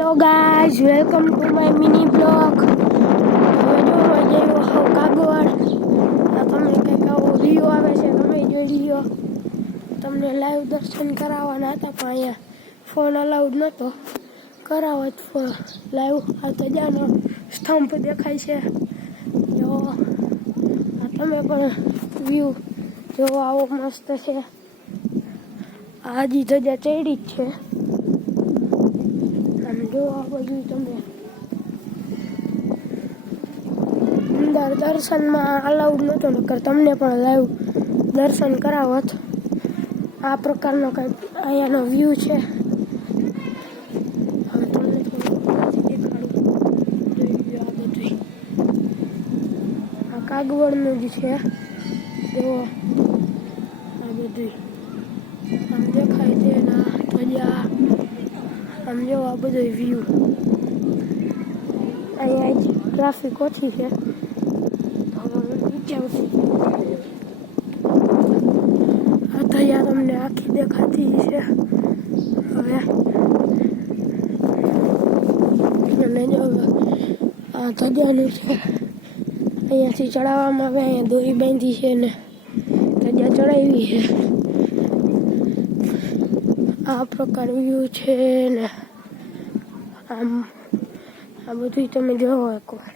Hello guys, welcome to my mini blog. હવે જોવા જેવો હાવ કાગવડ. આ તમને કંઈક આવો વ્યૂ આવે છે, તમે જોઈ લ્યો. તમને લાઈવ દર્શન કરાવવાના હતા પણ અહીંયા ફોન અલાઉડ નહોતો. કરાવત લાઈવ આ તજાનો સ્તંભ દેખાય છે. જો આ તમે પણ વ્યૂ જોવો, આવો મસ્ત છે. આજી ધજા ચડી જ છે. જો આ બધું તમે અંદર દર્શનમાં અલાઉડ નહોતો, નકર તમને પણ લાઈવ દર્શન કરાવત. આ પ્રકારનો કંઈક અહીંયાનો વ્યૂ છે. હવે તમને થોડું દેખાડું. આ બધું આ કાગવડનું જ છે. જો આ બધું આમ દેખાય છે ના ધજા. આમ જો આ બધો વ્યૂ. અહીંયા ટ્રાફિક ઓછી છે. નીચે આ ધજા તમને આખી દેખાતી છે. હવે અને જો આ ધજાનું છે, અહીંયાથી ચડાવવામાં આવે. અહીંયા દોરી બાંધી છે ને ધજા ચડાવી છે. આ પ્રકાર વ્યૂ છે ને આમ આ બધું તમે જોવો એકવાર.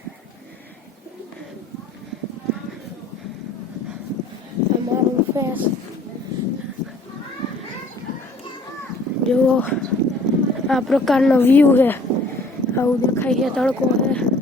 અમારું ફેસ જુઓ, આ પ્રકારનો વ્યૂ છે. આવું દેખાય છે. તડકો છે.